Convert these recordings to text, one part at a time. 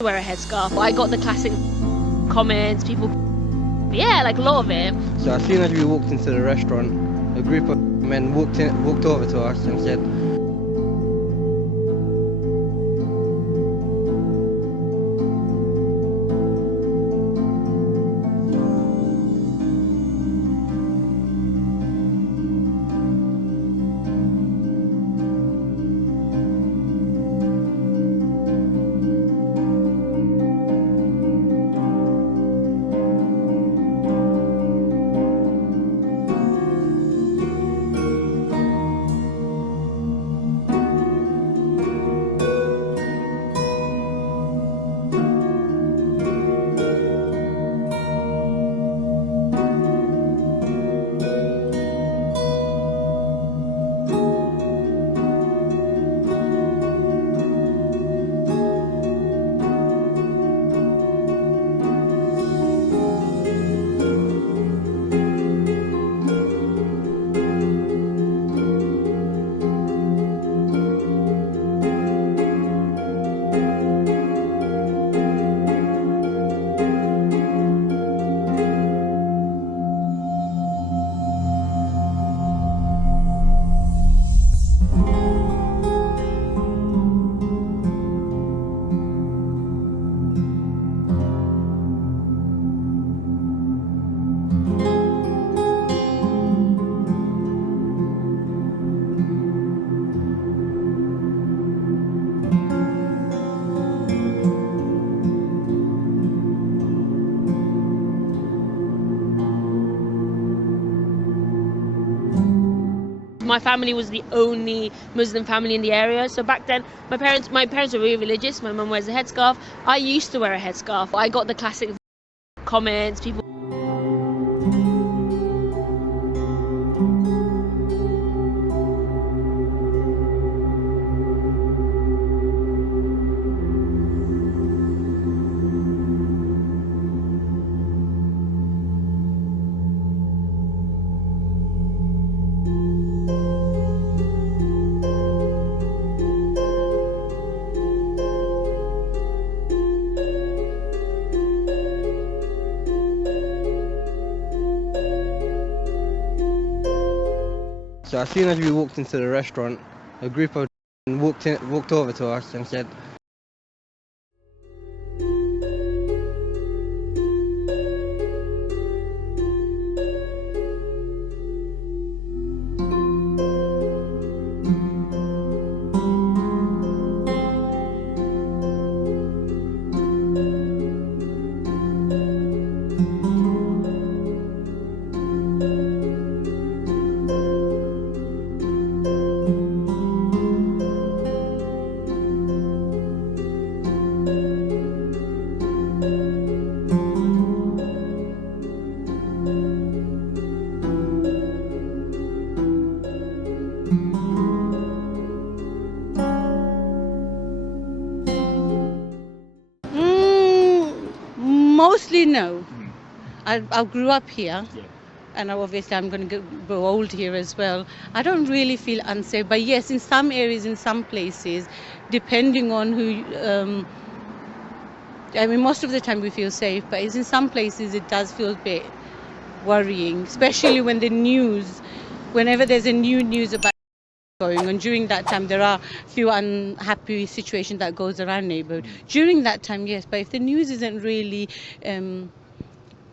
wear a headscarf. I got the classic comments, people, yeah, like a lot of it. So as soon as we walked into the restaurant, a group of men walked over to us and said, My family was the only Muslim family in the area, so back then my parents were really religious. My mum wears a headscarf. I used to wear a headscarf. I got the classic comments, people. So as soon as we walked into the restaurant, a group of men walked over to us and said, Mostly no. I grew up here, and obviously I'm going to grow old here as well. I don't really feel unsafe, but yes, in some areas, in some places, depending on who, most of the time we feel safe, but in some places it does feel a bit worrying, especially when whenever there's a new news about going on. During that time, there are a few unhappy situations that goes around neighborhood. During that time, yes, but if the news isn't really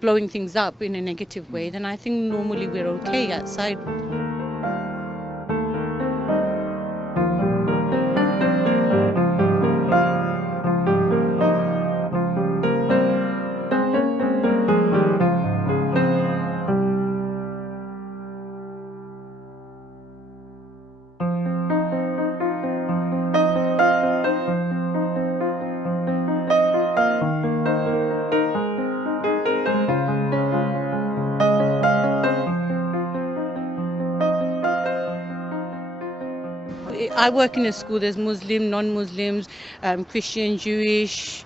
blowing things up in a negative way, then I think normally we're okay outside. I work in a school, there's Muslim, non-Muslims, Christian, Jewish,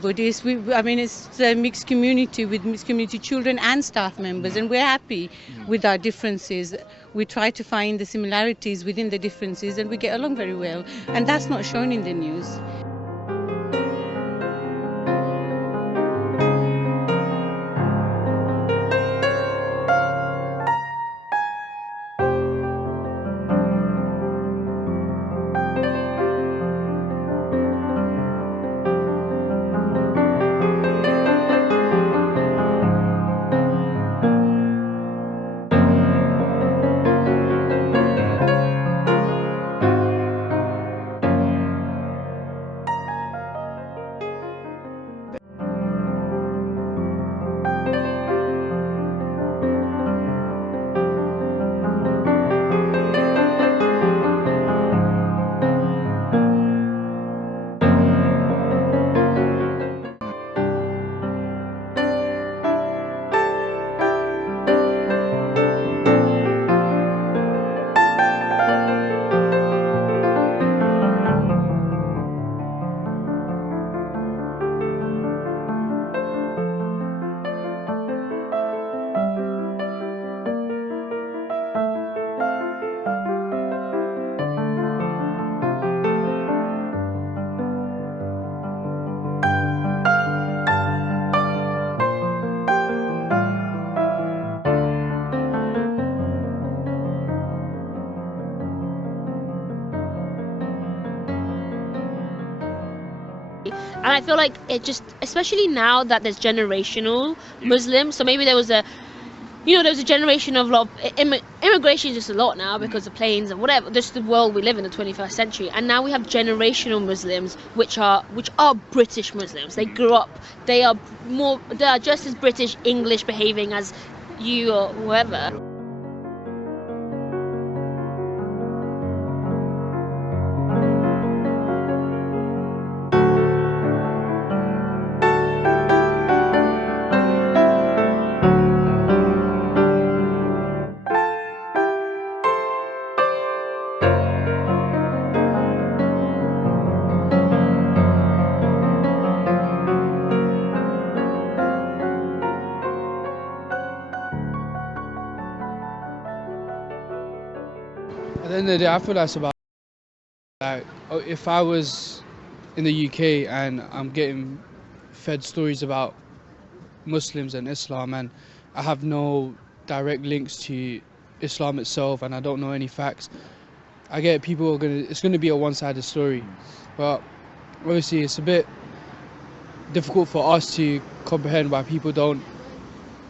Buddhist. It's a mixed community with mixed community children and staff members, and we're happy with our differences. We try to find the similarities within the differences, and we get along very well, and that's not shown in the news. And I feel like it just, especially now that there's generational Muslims, so maybe there was a generation of a lot of immigration is just a lot now because of planes and whatever, just the world we live in, the 21st century. And now we have generational Muslims which are British Muslims. They grew up, they are just as British English behaving as you or whoever. At the end of the day, I feel that's about, like, if I was in the UK and I'm getting fed stories about Muslims and Islam and I have no direct links to Islam itself and I don't know any facts, I get it's gonna be a one-sided story. But obviously it's a bit difficult for us to comprehend why people don't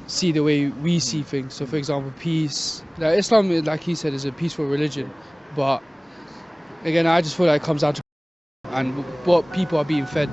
see the way we see things. So for example, peace, like Islam, like he said, is a peaceful religion, but again I just feel like it comes down to and what people are being fed.